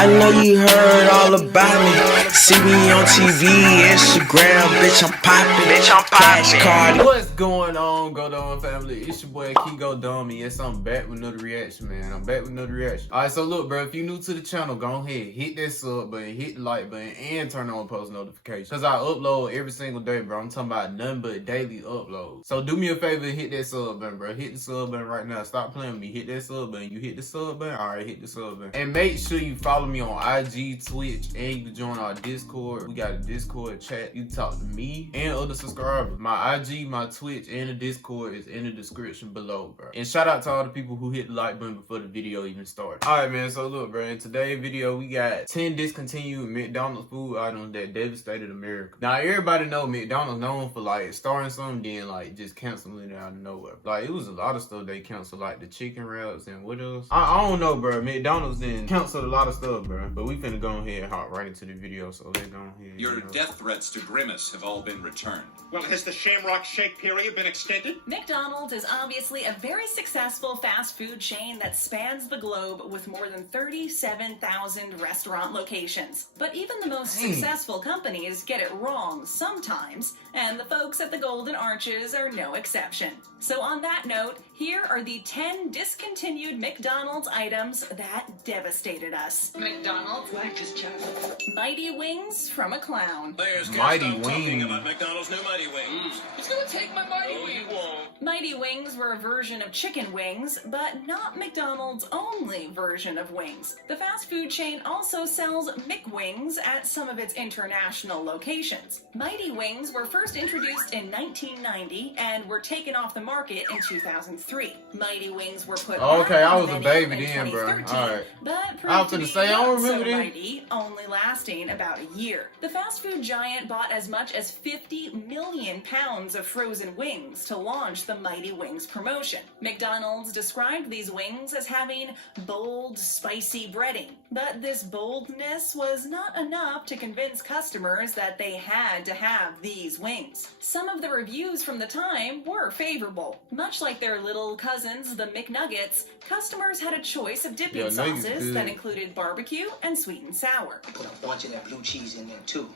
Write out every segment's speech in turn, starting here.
I know you heard all about me. See me on TV, Instagram, bitch, I'm poppin'. Cash card. What's going on, GoDumb family? It's your boy KeeGoDumb, and yes, I'm back with another reaction, man. Alright, so look, bro, if you're new to the channel, go ahead, hit that sub button, hit the like button, and turn on post notifications. Cause I upload every single day, bro. I'm talking about nothing but daily uploads. So do me a favor, hit that sub button, bro. Hit the sub button right now. Stop playing with me. Hit that sub button. You hit the sub button? Alright, hit the sub button. And make sure you follow me on IG, Twitch, and you can join our Discord. We got a Discord chat. You can talk to me and other subscribers. My IG, my Twitch, and the Discord is in the description below, bro. And shout out to all the people who hit the like button before the video even started. Alright, man, so look, bro, in today's video, we got 10 discontinued McDonald's food items that devastated America. Now, everybody know McDonald's known for, like, starting something, then, like, just canceling it out of nowhere. Like, it was a lot of stuff they canceled, like the chicken wraps and what else? I don't know, bro. McDonald's then canceled a lot of stuff, bro. But we finna go ahead and hop right into the video, so let's go ahead. Your death threats to Grimace have all been returned. Well, has the Shamrock Shake period been extended? McDonald's is obviously a very successful fast food chain that spans the globe with more than 37,000 restaurant locations. But even the most successful companies get it wrong sometimes, and the folks at the Golden Arches are no exception. So on that note, here are the 10 discontinued McDonald's items that devastated us. McDonald's Lactose Chocolate. Mighty Wings from a Clown. Players can't Mighty stop talking Wings. about McDonald's new Mighty Wings. He's gonna take my Mighty Wings. Mighty Wings were a version of chicken wings, but not McDonald's only version of wings. The fast food chain also sells McWings at some of its international locations. Mighty Wings were first introduced in 1990 and were taken off the market in 2003. Mighty Wings were put Okay, back I on was the a menu baby in then, bro. 2013, Alright. but I was proved to finna be say, I don't not remember so this. mighty, only lasting about a year. The fast food giant bought as much as 50 million pounds of frozen wings to launch the Mighty Wings promotion. McDonald's described these wings as having bold, spicy breading, but this boldness was not enough to convince customers that they had to have these wings. Some of the reviews from the time were favorable. Much like their little cousins, the McNuggets, customers had a choice of dipping Yeah, nuggets sauces good. that included barbecue and sweet and sour. Put a bunch of that blue cheese in there too.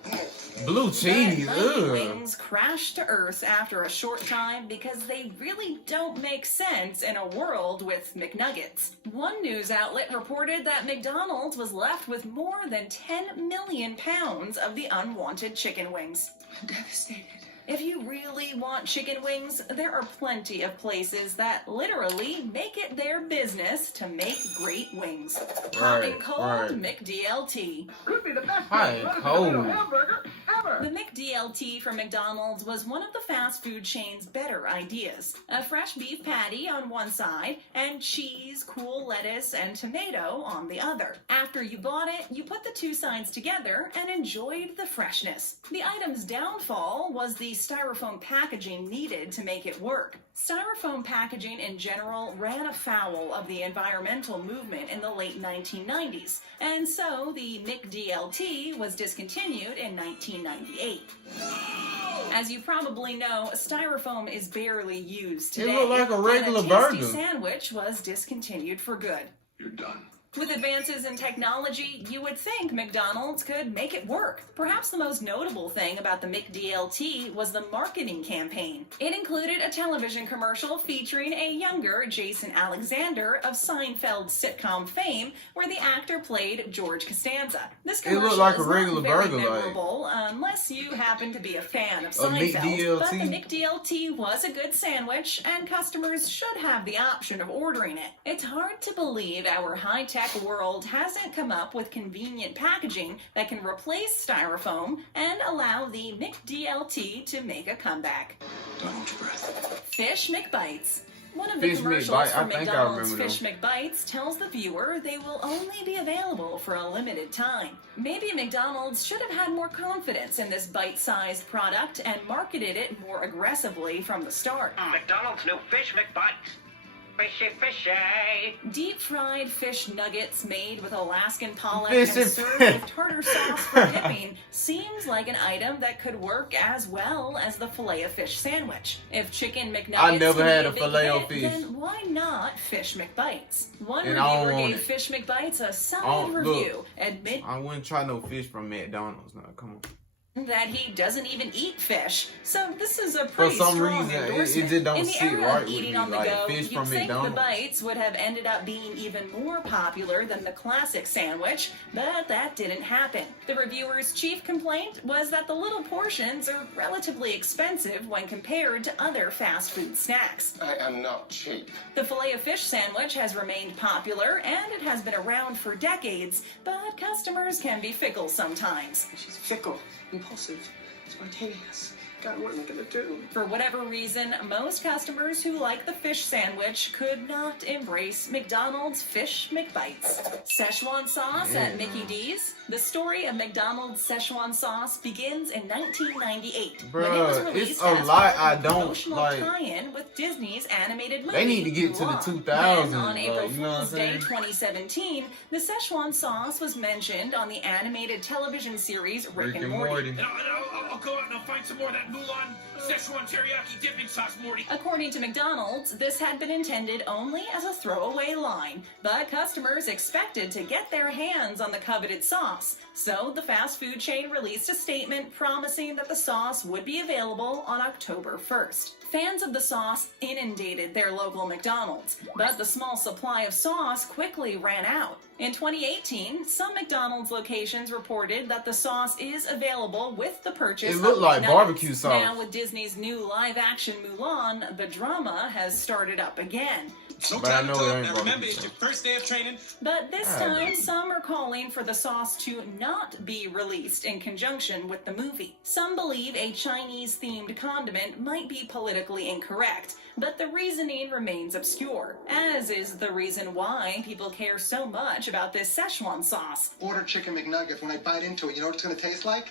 Blue cheese, But Mighty ugh. Wings crashed to earth after a short time because they really don't make sense in a world with McNuggets. One news outlet reported that McDonald's was left with more than 10 million pounds of the unwanted chicken wings. I'm devastated. If you really want chicken wings, there are plenty of places that literally make it their business to make great wings. Hot and cold right. McDLT. Could be the best Hot and cold. hamburger ever. The McDLT from McDonald's was one of the fast food chain's better ideas. A fresh beef patty on one side, and cheese, cool lettuce, and tomato on the other. After you bought it, you put the two sides together and enjoyed the freshness. The item's downfall was the styrofoam packaging needed to make it work. Styrofoam packaging in general ran afoul of the environmental movement in the late 1990s, and so the McDLT was discontinued in 1998. As you probably know, styrofoam is barely used today. It looked like a regular and a tasty burger. sandwich was discontinued for good. You're done. With advances in technology, you would think McDonald's could make it work. Perhaps the most notable thing about the McDLT was the marketing campaign. It included a television commercial featuring a younger Jason Alexander of Seinfeld's sitcom fame, where the actor played George Costanza. This It looked commercial like a is regular not very burger, like- memorable, unless you happen to be a fan of A Seinfeld. But the McDLT? McDLT was a good sandwich, and customers should have the option of ordering it. It's hard to believe our high-tech world hasn't come up with convenient packaging that can replace styrofoam and allow the McDLT to make a comeback. Don't hold your breath. Fish McBites. One of Fish the commercials McBite, for I think I McDonald's remember Fish McBites tells the viewer they will only be available for a limited time. Maybe McDonald's should have had more confidence in this bite-sized product and marketed it more aggressively from the start. McDonald's new Fish McBites. fishy, fishy. Deep-fried fish nuggets made with Alaskan pollock Fish and and served fish. with tartar sauce for dipping seems like an item that could work as well as the Filet-O-Fish sandwich. If chicken McNuggets I never can had be a big Filet-O-Fish. hit, then why not Fish McBites? One And I don't reviewer want gave it. Fish McBites a solid Oh, look. review, admit I wouldn't try no fish from McDonald's. No, come on. that he doesn't even eat fish. So this is a For pretty some strong reason, it endorsement. just don't In the sit era right of with eating me, on the like go, fish you'd from think the McDonald's. bites would have ended up being even more popular than the classic sandwich, but that didn't happen. The reviewer's chief complaint was that the little portions are relatively expensive when compared to other fast food snacks. I am not cheap. The Filet-O-Fish sandwich has remained popular and it has been around for decades, but customers can be fickle sometimes. She's fickle, impulsive, spontaneous. God, what am I gonna do? For whatever reason, most customers who like the fish sandwich could not embrace McDonald's Fish McBites. Szechuan sauce at Mickey D's. The story of McDonald's Szechuan sauce begins in 1998 when it was Bruh, released it's a as lot part I of a don't promotional like. tie-in with Disney's animated movie. They need to get to the Mulan. 2000s, When, on April like, you know what I'm Fool's Day saying? 2017, the Szechuan sauce was mentioned on the animated television series Rick and Morty. And I'll go out and I'll find some more of that Mulan Szechuan teriyaki dipping sauce, Morty. According to McDonald's, this had been intended only as a throwaway line, but customers expected to get their hands on the coveted sauce. So the fast food chain released a statement promising that the sauce would be available on October 1st. Fans of the sauce inundated their local McDonald's, but the small supply of sauce quickly ran out. In 2018, some McDonald's locations reported that the sauce is available with the purchase It of looked like nuggets. barbecue sauce. Now with Disney's new live-action Mulan, the drama has started up again. No But I time to know it talk. ain't Now barbecue remember, it's your first day of training. But this Ah, time, some are calling for the sauce to not be released in conjunction with the movie. Some believe a Chinese-themed condiment might be politically incorrect, but the reasoning remains obscure, as is the reason why people care so much about this Szechuan sauce. Order chicken McNuggets. When I bite into it, you know what it's gonna taste like?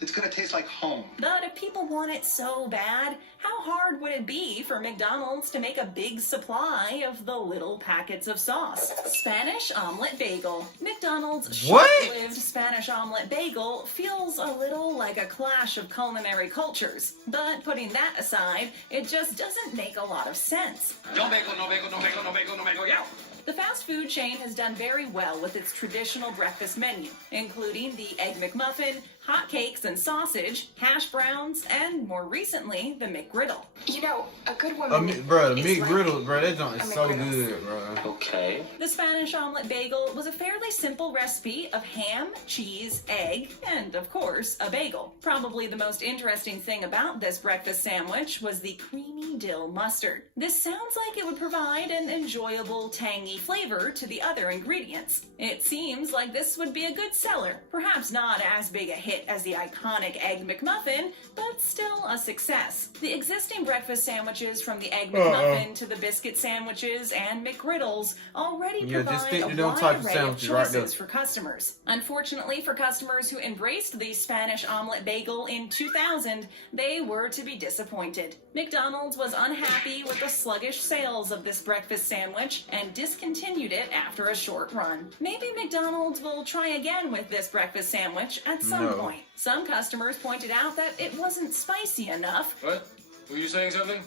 It's gonna taste like home. But if people want it so bad, how hard would it be for McDonald's to make a big supply of the little packets of sauce? Spanish omelet bagel. McDonald's What? short-lived Spanish omelet bagel feels a little like a clash of culinary cultures. But putting that aside, it just doesn't make a lot of sense. No bagel, no bagel, no bagel, no bagel, no bagel, yeah. The fast food chain has done very well with its traditional breakfast menu, including the Egg McMuffin, hot cakes and sausage, hash browns, and more recently, the McGriddle. You know, a good woman. Bro, the is like McGriddle, bro, that joint a is so McGriddle. good, bro. Okay. The Spanish omelet bagel was a fairly simple recipe of ham, cheese, egg, and of course, a bagel. Probably the most interesting thing about this breakfast sandwich was the creamy dill mustard. This sounds like it would provide an enjoyable, tangy flavor to the other ingredients. It seems like this would be a good seller. Perhaps not as big a hit as the iconic Egg McMuffin, but still a success. The existing breakfast sandwiches from the Egg McMuffin to the biscuit sandwiches and McGriddles already Yeah, just provide stick a to them wide type of array of sandwiches right there. choices for customers. Unfortunately for customers who embraced the Spanish omelet bagel in 2000, they were to be disappointed. McDonald's was unhappy with the sluggish sales of this breakfast sandwich and discontinued it after a short run. Maybe McDonald's will try again with this breakfast sandwich at some No. point. Some customers pointed out that it wasn't spicy enough. What? Were you saying something?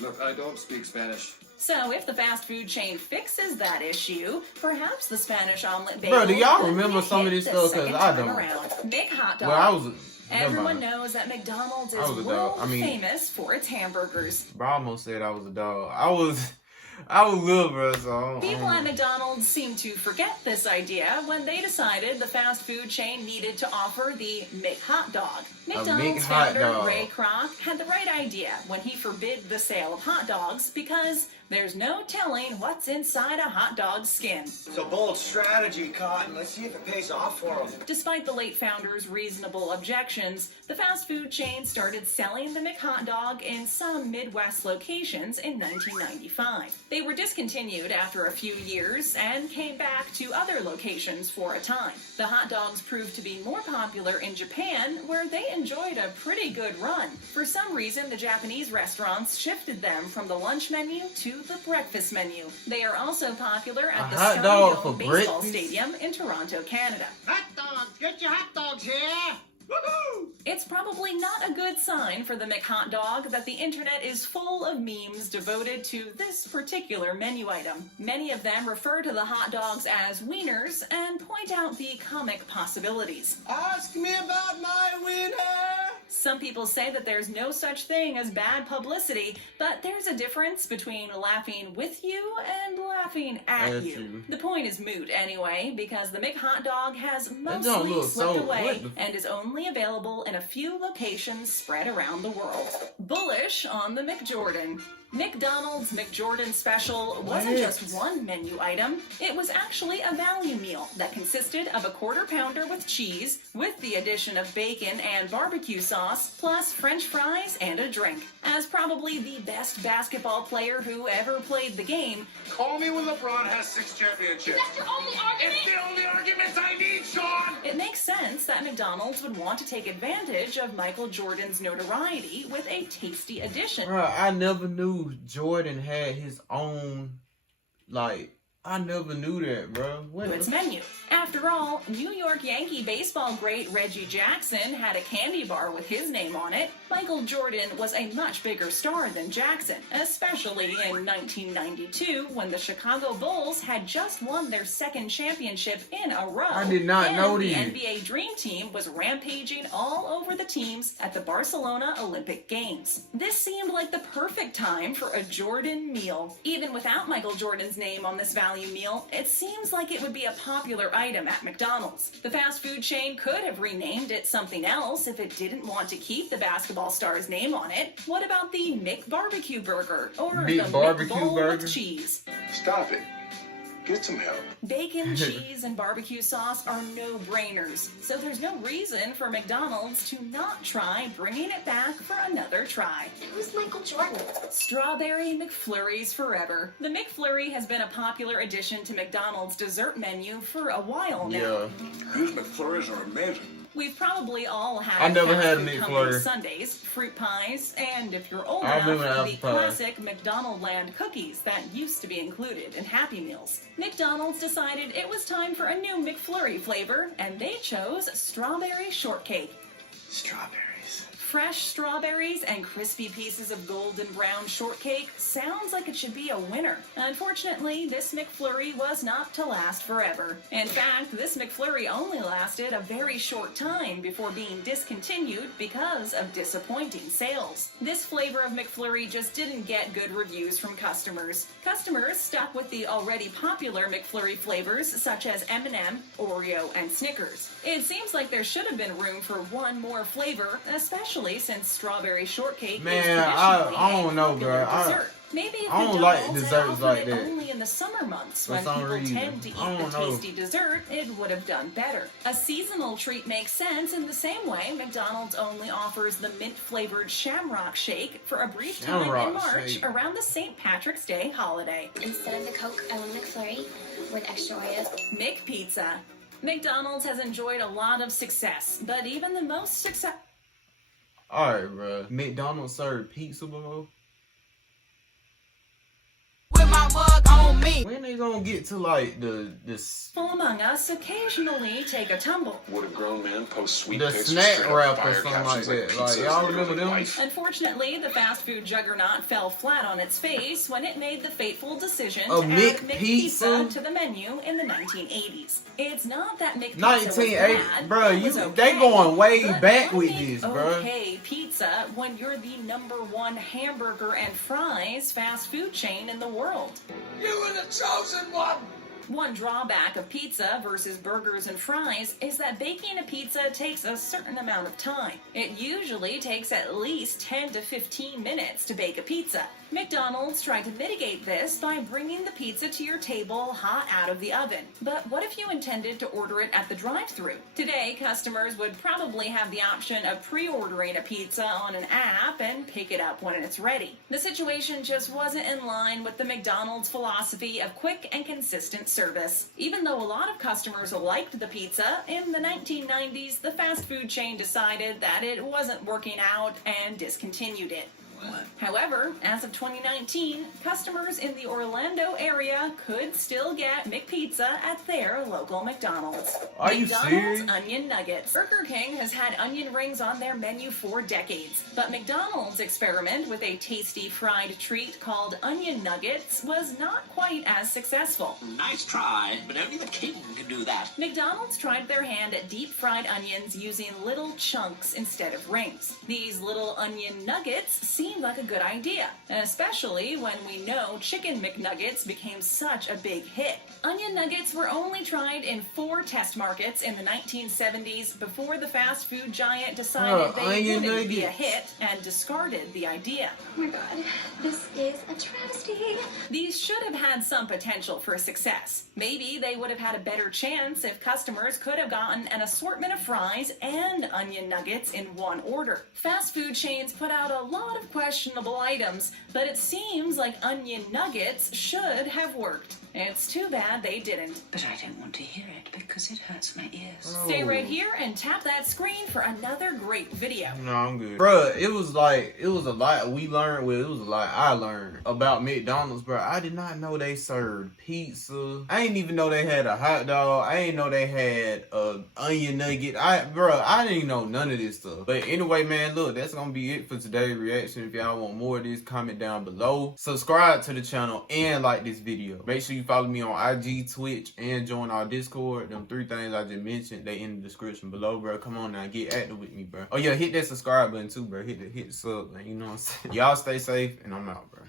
Look, I don't speak Spanish. So if the fast food chain fixes that issue, perhaps the Spanish omelet bagel Bro, do y'all could be remember a some of hit this the stuff? 'Cause second I time don't. around. Big hot dog. Well, I was never Everyone mind. knows that McDonald's is I was a dog. world famous for its hamburgers. Bro, I almost said I was a dog. I was little, bro, so I don't- People at McDonald's seem to forget this idea when they decided the fast food chain needed to offer the McHot Dog. McDonald's McHot founder dog. Ray Kroc had the right idea when he forbid the sale of hot dogs because there's no telling what's inside a hot dog's skin. It's a bold strategy, Cotton. Let's see if it pays off for them. Despite the late founder's reasonable objections, the fast food chain started selling the McHot Dog in some Midwest locations in 1995. They were discontinued after a few years and came back to other locations for a time. The hot dogs proved to be more popular in Japan, where they enjoyed a pretty good run. For some reason, the Japanese restaurants shifted them from the lunch menu to to the breakfast menu. They are also popular at the hot dog for Sky Dome Baseball breakfast? Stadium in Toronto, Canada. Hot dogs! Get your hot dogs here! Woohoo! It's probably not a good sign for the McHot Dog that the internet is full of memes devoted to this particular menu item. Many of them refer to the hot dogs as wieners and point out the comic possibilities. Ask me about my wiener! Some people say that there's no such thing as bad publicity, but there's a difference between laughing with you and laughing at you. The point is moot anyway, because the McHot Dog has mostly slipped away and is only available in a few locations spread around the world. Bullish on the McJordan. McDonald's McJordan Special wasn't just one menu item. It was actually a value meal that consisted of a quarter pounder with cheese, with the addition of bacon and barbecue sauce, plus French fries and a drink. As probably the best basketball player who ever played the game, Call me when LeBron has 6 championships. That's your only argument? It's the only arguments I need, Sean! it makes sense that McDonald's would want to take advantage of Michael Jordan's notoriety with a tasty addition. Bro, I never knew Jordan had his own, like, I never knew that, bro. To its menu. After all, New York Yankee baseball great Reggie Jackson had a candy bar with his name on it. Michael Jordan was a much bigger star than Jackson, especially in 1992 when the Chicago Bulls had just won their second championship in a row. I did not know the this. NBA Dream Team was rampaging all over the teams at the Barcelona Olympic Games. This seemed like the perfect time for a Jordan meal. Even without Michael Jordan's name on this value meal, it seems like it would be a popular item at McDonald's. The fast food chain could have renamed it something else if it didn't want to keep the basketball star's name on it. What about the McBarbecue Burger or the McBowl with cheese? Stop it. Get some help. Bacon, cheese, and barbecue sauce are no-brainers, so there's no reason for McDonald's to not try bringing it back for another try. Who's Michael Jordan? Strawberry McFlurries forever. The McFlurry has been a popular addition to McDonald's dessert menu for a while now. Yeah. These McFlurries are amazing. We've probably all had I never fast had a food McFlurry. company sundaes, fruit pies, and if you're old I remember enough, the apple pie. classic McDonald Land cookies that used to be included in Happy Meals. McDonald's decided it was time for a new McFlurry flavor, and they chose strawberry shortcake. Strawberries. Fresh strawberries and crispy pieces of golden brown shortcake sounds like it should be a winner. Unfortunately, this McFlurry was not to last forever. In fact, this McFlurry only lasted a very short time before being discontinued because of disappointing sales. This flavor of McFlurry just didn't get good reviews from customers. Customers stuck with the already popular McFlurry flavors such as M&M, Oreo, and Snickers. It seems like there should have been room for one more flavor, especially since strawberry shortcake Man, is traditionally I don't a know, popular bro. dessert. Maybe if I don't like McDonald's had desserts offered like it that. only in the summer months For when some people reason. tend to eat I the don't know. tasty dessert, it would have done better. A seasonal treat makes sense in the same way McDonald's only offers the mint-flavored Shamrock Shake for a brief time in Shamrock March Shake. around the St. Patrick's Day holiday. Instead of the Coke, I want McFlurry with extra Oreos. McPizza. McDonald's has enjoyed a lot of success, but even the most success... Alright, bro. McDonald's served pizza before? With my mug on me. When they gonna get to, like, this among us occasionally take a tumble. Would a grown man post sweet the pics snack straight up wrap or fire something like captions that? Like, pizzas y'all later remember in them? life? Unfortunately, the fast food juggernaut fell flat on its face when it made the fateful decision A to add McPizza? McPizza to the menu in the 1980s. It's not that McPizza 1980, was bad, bro. it was You okay, they going way but back why with make this, bro. okay pizza when you're the #1 hamburger and fries fast food chain in the world. You were the chosen one! One drawback of pizza versus burgers and fries is that baking a pizza takes a certain amount of time. It usually takes at least 10 to 15 minutes to bake a pizza. McDonald's tried to mitigate this by bringing the pizza to your table hot out of the oven. But what if you intended to order it at the drive-thru? Today, customers would probably have the option of pre-ordering a pizza on an app and pick it up when it's ready. The situation just wasn't in line with the McDonald's philosophy of quick and consistent service. Even though a lot of customers liked the pizza, in the 1990s, the fast food chain decided that it wasn't working out and discontinued it. However, as of 2019, customers in the Orlando area could still get McPizza at their local McDonald's. Are you McDonald's serious? Onion Nuggets. Burger King has had onion rings on their menu for decades, but McDonald's experiment with a tasty fried treat called Onion Nuggets was not quite as successful. Nice try, but only the king can do that. McDonald's tried their hand at deep fried onions using little chunks instead of rings. These little onion nuggets seemed like a good idea, especially when we know Chicken McNuggets became such a big hit. Onion nuggets were only tried in 4 test markets in the 1970s before the fast food giant decided they wouldn't be a hit and discarded the idea. Oh my god, this is a travesty. These should have had some potential for success. Maybe they would have had a better chance if customers could have gotten an assortment of fries and onion nuggets in one order. Fast food chains put out a lot of questionable items, but it seems like onion nuggets should have worked. It's too bad they didn't. But I don't want to hear it because it hurts my ears. Stay right here and tap that screen for another great video. No, I'm good. Bruh, it was a lot we learned, well, it was a lot I learned about McDonald's, bro. I did not know they served pizza. I didn't even know they had a hot dog. I didn't know they had a onion nugget. I didn't even know none of this stuff. But anyway, man, look, that's gonna be it for today's reaction. If y'all want more of this, comment down below. Subscribe to the channel and like this video. Make sure you follow me on IG, Twitch, and join our Discord. Them 3 things I just mentioned, they in the description below, bro. Come on now, get active with me, bro. Oh yeah, hit that subscribe button too, bro. Hit the sub, man. You know what I'm saying? Y'all stay safe, and I'm out, bro.